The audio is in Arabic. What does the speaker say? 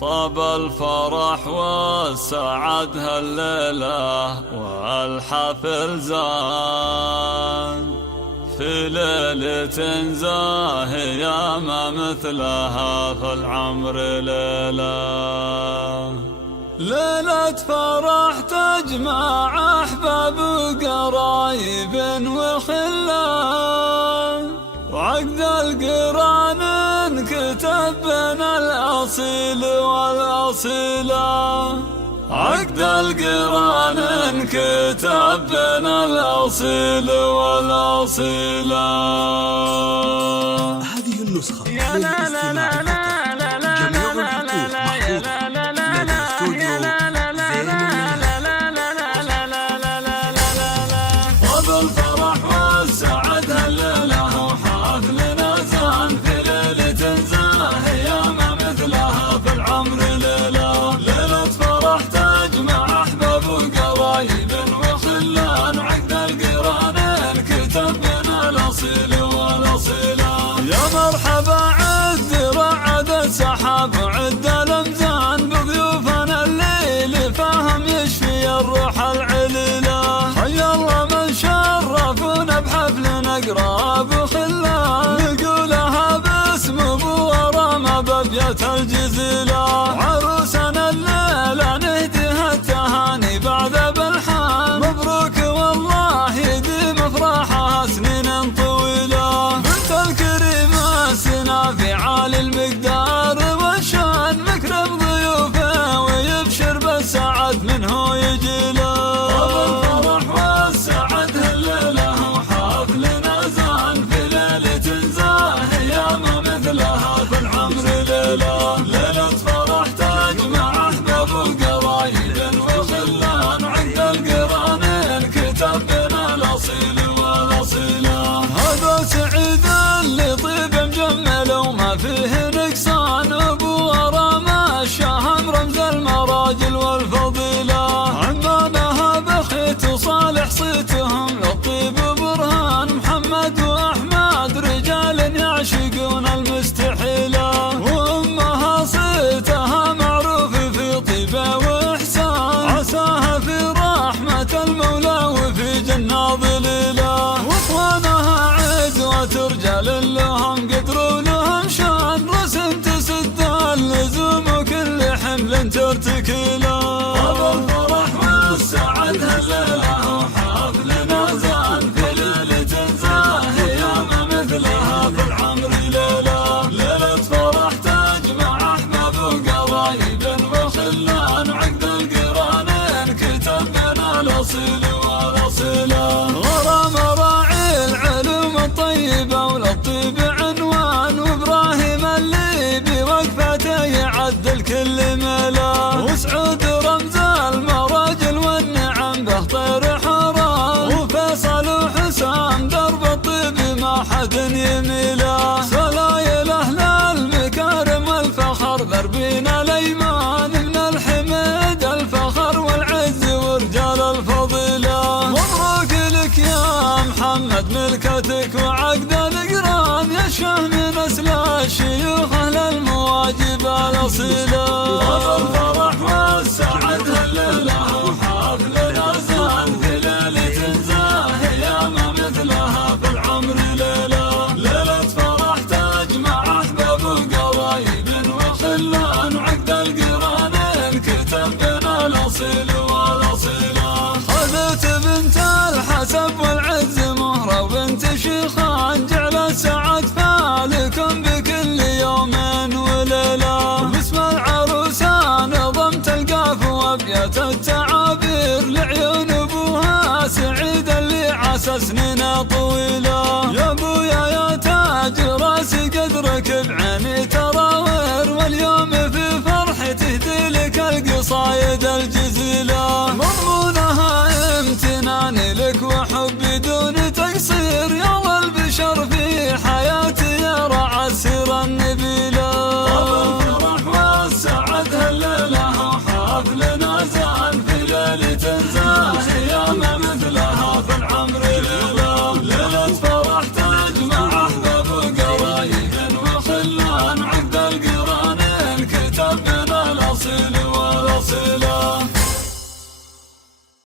طاب الفرح والسعد هالليلة والحفل زان في ليلة زاهية ما مثلها في العمر ليلة فرح تجمع أحباب وقرايب وخلان وعقد القران انكتب بين الأصيل والأصيلة عقد القران انكتب بين الأصيل والأصيلة. هذه النسخة يا لا لا لا لا لا لا لا لا لا لا لا الفرح والسعد هالليلة وحفلنا زان في ليلة زاهية ما مثلها في العمر ليلة فرح تجمع أحباب وقرايب وخلان عقد القران الكتب بين الأصيل والأصيلة. يا مرحبا عد رعد السحاب وعد الأمزان بضيوفنا الليل فهم يشفي الروح العليلة. حيا الله من شرفونا بحفل أقراب وخلان نقولها باسم أبو ورامة بأبيات الجزيلة. عروسنا الليلة نهديها التهاني بعد بالحان مبروك والله يديم افراحها سنين طويلة. بنت الكريمة سنا في عالي المقدار والشان مكرم ضيوفه ويبشر بالسعد منه يجيله. الفرح والسعد هالليلة وحفلنا زان في ليلة زاهية ما مثلها في العمر ليلة فرح تجمع أحباب وقرايب وخلان عقد القران الكتب بين الأصيل والأصيلة. هذا سعيد اللي طيب مجمل وما فيه نقصان أبو ورامة الشهم رمز المراجل والفضيلة. عمانها بخيت وصالح صيتهم للطيب برهان محمد وأحمد رجال يعشقون المستحيلة. وأمها صيتها معروف في طيبة وإحسان عساها في رحمة المولى وفي جنة ظليلة. وإخوانها عزوة رجال لهم قدر ولهم شان رسم تسد اللزوم وكل حمل ترتكيله. الفرح والسعد هالليلة وحفلنا زان في ليلة زاهية ما مثلها في العمر ليلة فرح تجمع أحباب وقرايب وخلان عقد القران انكتب بين الأصيل والأصيلة. غرام راعي العلوم الطيبة وللطيب عنوان وإبراهيم اللي بوقفته يعدل كل ملا. وسعود رمز المراجل والنعم به طير حرام وفيصل وحسام درب الطيب ما حد يميله. سلايل أهل المكارم والفخر ضربين الأيمان من الحميد الفخر والعز ورجال الفضيلة. مبروك لك يا محمد ملكتك وعقد القران يشفه من نسل الشيوخ أهل المواجب الأصيلة. الفرح والسعد هالليلة وحفلنا زان في ليلة زاهية ما مثلها في العمر ليلة فرح تجمع أحباب وقرايب وخلان عقد القران الكتب بين الأصيل والأصيلة. خذت بنت الحسب